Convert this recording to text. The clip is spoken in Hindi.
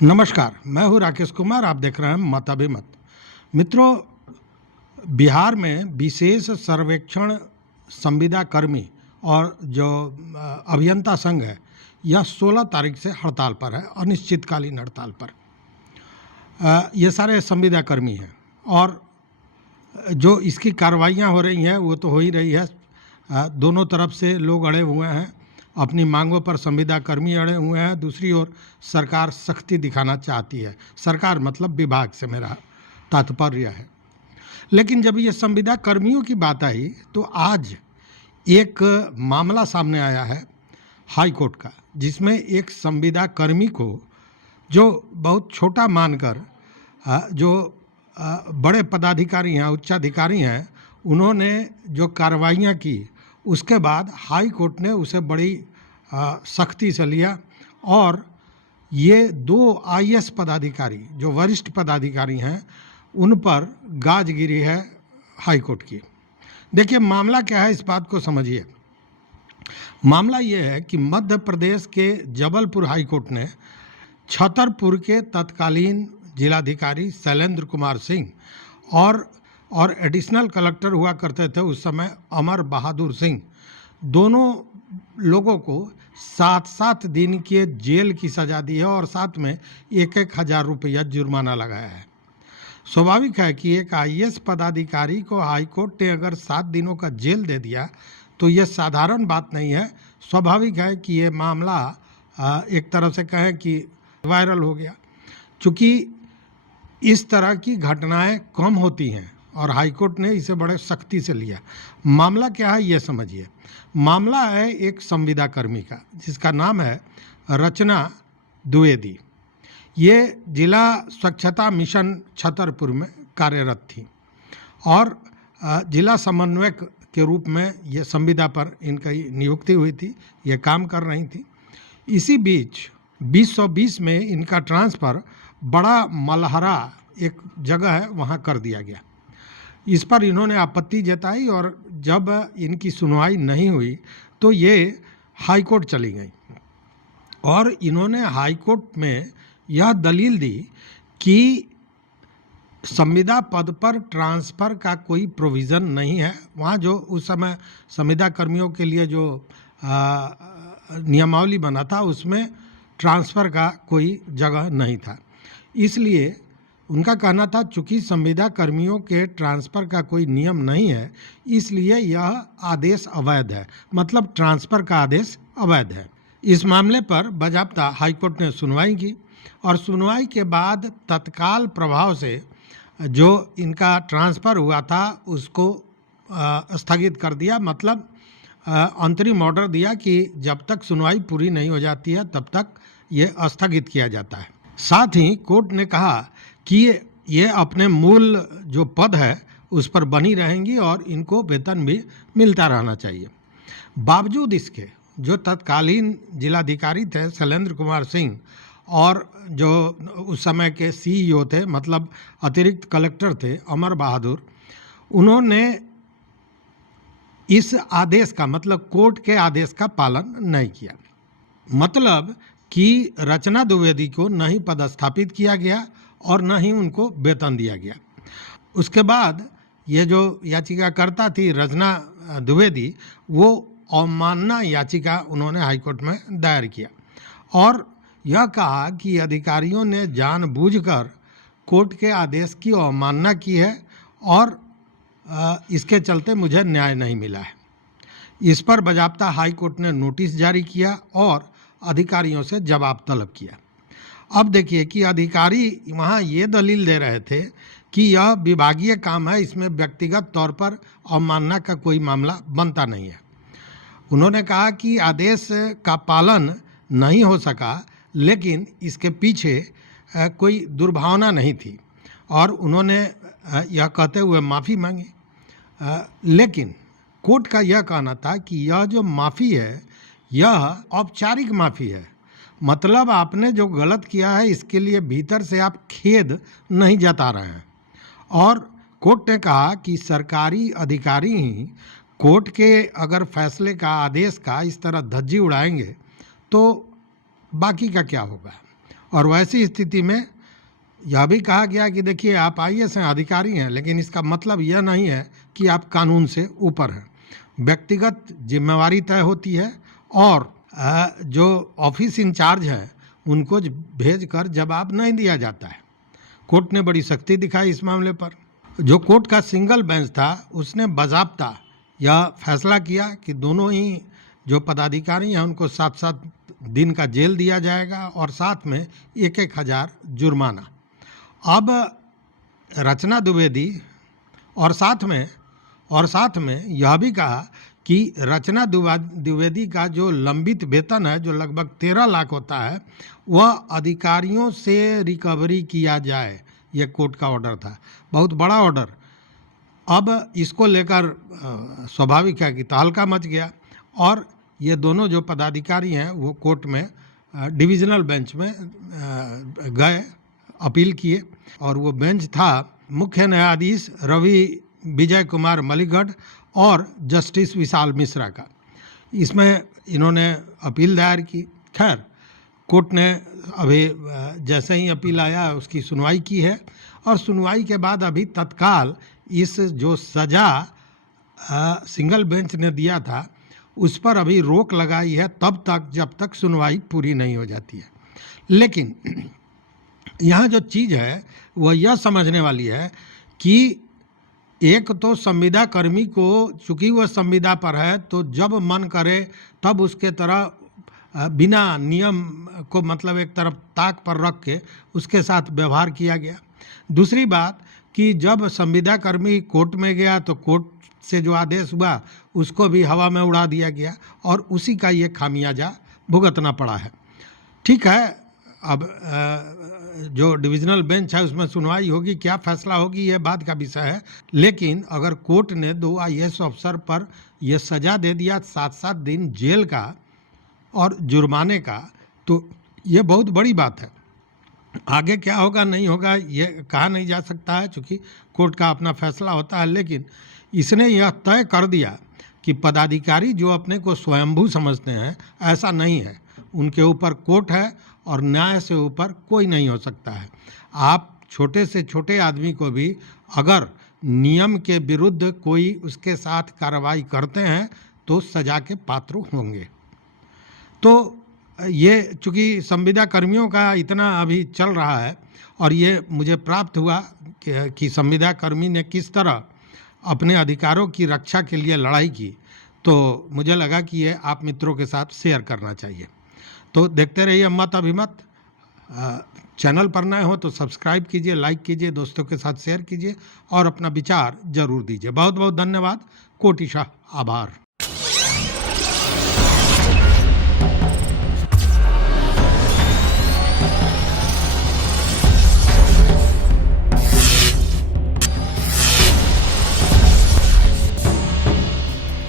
नमस्कार, मैं हूँ राकेश कुमार। आप देख रहे हैं मत अभिमत। मित्रों, बिहार में विशेष सर्वेक्षण संविदा कर्मी और जो अभियंता संघ है, यह 16 तारीख से हड़ताल पर है, अनिश्चितकालीन हड़ताल पर। ये सारे संविदा कर्मी हैं और जो इसकी कार्रवाइयाँ हो रही हैं वो तो हो ही रही है। दोनों तरफ से लोग अड़े हुए हैं, अपनी मांगों पर संविदा कर्मी अड़े हुए हैं। दूसरी ओर सरकार सख्ती दिखाना चाहती है। सरकार मतलब विभाग से मेरा तात्पर्य है। लेकिन जब ये संविदा कर्मियों की बात आई तो आज एक मामला सामने आया है हाई कोर्ट का, जिसमें एक संविदा कर्मी को जो बहुत छोटा मानकर जो बड़े पदाधिकारी हैं, उच्चाधिकारी हैं, उन्होंने जो कार्रवाइयाँ की, उसके बाद हाई कोर्ट ने उसे बड़ी सख्ती से लिया और ये 2 आईएएस पदाधिकारी जो वरिष्ठ पदाधिकारी हैं, उन पर गाज गिरी है हाई कोर्ट की। देखिए, मामला क्या है, इस बात को समझिए। मामला ये है कि मध्य प्रदेश के जबलपुर हाई कोर्ट ने छतरपुर के तत्कालीन जिलाधिकारी शैलेंद्र कुमार सिंह और एडिशनल कलेक्टर हुआ करते थे उस समय अमर बहादुर सिंह, दोनों लोगों को 7-7 दिन के जेल की सज़ा दी है और साथ में 1-1 हज़ार रुपया जुर्माना लगाया है। स्वाभाविक है कि एक आईएएस पदाधिकारी को हाईकोर्ट ने अगर 7 दिनों का जेल दे दिया तो यह साधारण बात नहीं है। स्वाभाविक है कि ये मामला एक तरह से कहें कि वायरल हो गया, चूँकि इस तरह की घटनाएं कम होती हैं और हाईकोर्ट ने इसे बड़े सख्ती से लिया। मामला क्या है ये समझिए। मामला है एक संविदा कर्मी का, जिसका नाम है रचना द्विवेदी। ये जिला स्वच्छता मिशन छतरपुर में कार्यरत थी और जिला समन्वयक के रूप में ये संविदा पर इनकी नियुक्ति हुई थी, ये काम कर रही थी। इसी बीच 2020 में इनका ट्रांसफ़र बड़ा मलहरा एक जगह है वहाँ कर दिया गया। इस पर इन्होंने आपत्ति जताई और जब इनकी सुनवाई नहीं हुई तो ये हाई कोर्ट चली गई और इन्होंने हाई कोर्ट में यह दलील दी कि संविदा पद पर ट्रांसफ़र का कोई प्रोविज़न नहीं है। वहाँ जो उस समय संविदा कर्मियों के लिए जो नियमावली बना था उसमें ट्रांसफ़र का कोई जगह नहीं था। इसलिए उनका कहना था, चूँकि संविदा कर्मियों के ट्रांसफ़र का कोई नियम नहीं है, इसलिए यह आदेश अवैध है, मतलब ट्रांसफ़र का आदेश अवैध है। इस मामले पर बाज़ाब्ता हाईकोर्ट ने सुनवाई की और सुनवाई के बाद तत्काल प्रभाव से जो इनका ट्रांसफ़र हुआ था उसको स्थगित कर दिया, मतलब अंतरिम ऑर्डर दिया कि जब तक सुनवाई पूरी नहीं हो जाती है तब तक ये स्थगित किया जाता है। साथ ही कोर्ट ने कहा कि ये अपने मूल जो पद है उस पर बनी रहेंगी और इनको वेतन भी मिलता रहना चाहिए। बावजूद इसके जो तत्कालीन जिलाधिकारी थे शैलेंद्र कुमार सिंह और जो उस समय के सीईओ थे, मतलब अतिरिक्त कलेक्टर थे अमर बहादुर, उन्होंने इस आदेश का, मतलब कोर्ट के आदेश का पालन नहीं किया। मतलब कि रचना द्विवेदी को न ही पदस्थापित किया गया और न ही उनको वेतन दिया गया। उसके बाद ये जो याचिकाकर्ता थी रचना द्विवेदी, वो अवमानना याचिका उन्होंने हाईकोर्ट में दायर किया और यह कहा कि अधिकारियों ने जानबूझकर कोर्ट के आदेश की अवमानना की है और इसके चलते मुझे न्याय नहीं मिला है। इस पर बाज़ाब्ता हाई कोर्ट ने नोटिस जारी किया और अधिकारियों से जवाब तलब किया। अब देखिए कि अधिकारी वहाँ ये दलील दे रहे थे कि यह विभागीय काम है, इसमें व्यक्तिगत तौर पर अवमानना का कोई मामला बनता नहीं है। उन्होंने कहा कि आदेश का पालन नहीं हो सका, लेकिन इसके पीछे कोई दुर्भावना नहीं थी और उन्होंने यह कहते हुए माफ़ी मांगी। लेकिन कोर्ट का यह कहना था कि यह जो माफ़ी है यह औपचारिक माफ़ी है, मतलब आपने जो गलत किया है इसके लिए भीतर से आप खेद नहीं जता रहे हैं। और कोर्ट ने कहा कि सरकारी अधिकारी ही कोर्ट के अगर फैसले का, आदेश का इस तरह धज्जी उड़ाएंगे तो बाकी का क्या होगा। और वैसी स्थिति में यह भी कहा गया कि देखिए आप आईएएस हैं, अधिकारी हैं, लेकिन इसका मतलब यह नहीं है कि आप कानून से ऊपर हैं। व्यक्तिगत जिम्मेवारी तय होती है और जो ऑफिस इंचार्ज है उनको भेज कर जवाब नहीं दिया जाता है। कोर्ट ने बड़ी सख्ती दिखाई इस मामले पर। जो कोर्ट का सिंगल बेंच था उसने बाज़ाब्ता यह फैसला किया कि दोनों ही जो पदाधिकारी हैं उनको 7-7 दिन का जेल दिया जाएगा और साथ में 1-1 हज़ार जुर्माना। अब रचना द्विवेदी और साथ में यह भी कहा कि रचना द्विवेदी का जो लंबित वेतन है, जो लगभग 13 लाख होता है, वह अधिकारियों से रिकवरी किया जाए। यह कोर्ट का ऑर्डर था, बहुत बड़ा ऑर्डर। अब इसको लेकर स्वाभाविक है कि तहलका मच गया और ये दोनों जो पदाधिकारी हैं वो कोर्ट में डिविजनल बेंच में गए, अपील किए। और वो बेंच था मुख्य न्यायाधीश रवि विजय कुमार मलिकगढ़ और जस्टिस विशाल मिश्रा का। इसमें इन्होंने अपील दायर की। खैर, कोर्ट ने अभी जैसे ही अपील आया उसकी सुनवाई की है और सुनवाई के बाद अभी तत्काल इस जो सज़ा सिंगल बेंच ने दिया था उस पर अभी रोक लगाई है तब तक जब तक सुनवाई पूरी नहीं हो जाती है। लेकिन यहाँ जो चीज़ है वह यह समझने वाली है कि एक तो संविदा कर्मी को, चूँकि वह संविदा पर है, तो जब मन करे तब उसके तरह बिना नियम को मतलब एक तरफ ताक पर रख के उसके साथ व्यवहार किया गया। दूसरी बात कि जब संविदा कर्मी कोर्ट में गया तो कोर्ट से जो आदेश हुआ उसको भी हवा में उड़ा दिया गया और उसी का ये खामियाजा भुगतना पड़ा है। ठीक है, अब जो डिविजनल बेंच है उसमें सुनवाई होगी, क्या फैसला होगी यह बात का विषय है। लेकिन अगर कोर्ट ने 2 आईएएस अफसर पर यह सज़ा दे दिया 7-7 दिन जेल का और जुर्माने का, तो ये बहुत बड़ी बात है। आगे क्या होगा नहीं होगा ये कहा नहीं जा सकता है, चूँकि कोर्ट का अपना फैसला होता है। लेकिन इसने यह तय कर दिया कि पदाधिकारी जो अपने को स्वयंभू समझते हैं, ऐसा नहीं है। उनके ऊपर कोर्ट है और न्याय से ऊपर कोई नहीं हो सकता है। आप छोटे से छोटे आदमी को भी अगर नियम के विरुद्ध कोई उसके साथ कार्रवाई करते हैं तो सज़ा के पात्र होंगे। तो ये चूँकि संविदा कर्मियों का इतना अभी चल रहा है और ये मुझे प्राप्त हुआ कि संविदा कर्मी ने किस तरह अपने अधिकारों की रक्षा के लिए लड़ाई की, तो मुझे लगा कि ये आप मित्रों के साथ शेयर करना चाहिए। तो देखते रहिए मत अभिमत। चैनल पर नए हो तो सब्सक्राइब कीजिए, लाइक कीजिए, दोस्तों के साथ शेयर कीजिए और अपना विचार जरूर दीजिए। बहुत बहुत धन्यवाद, कोटिशः आभार।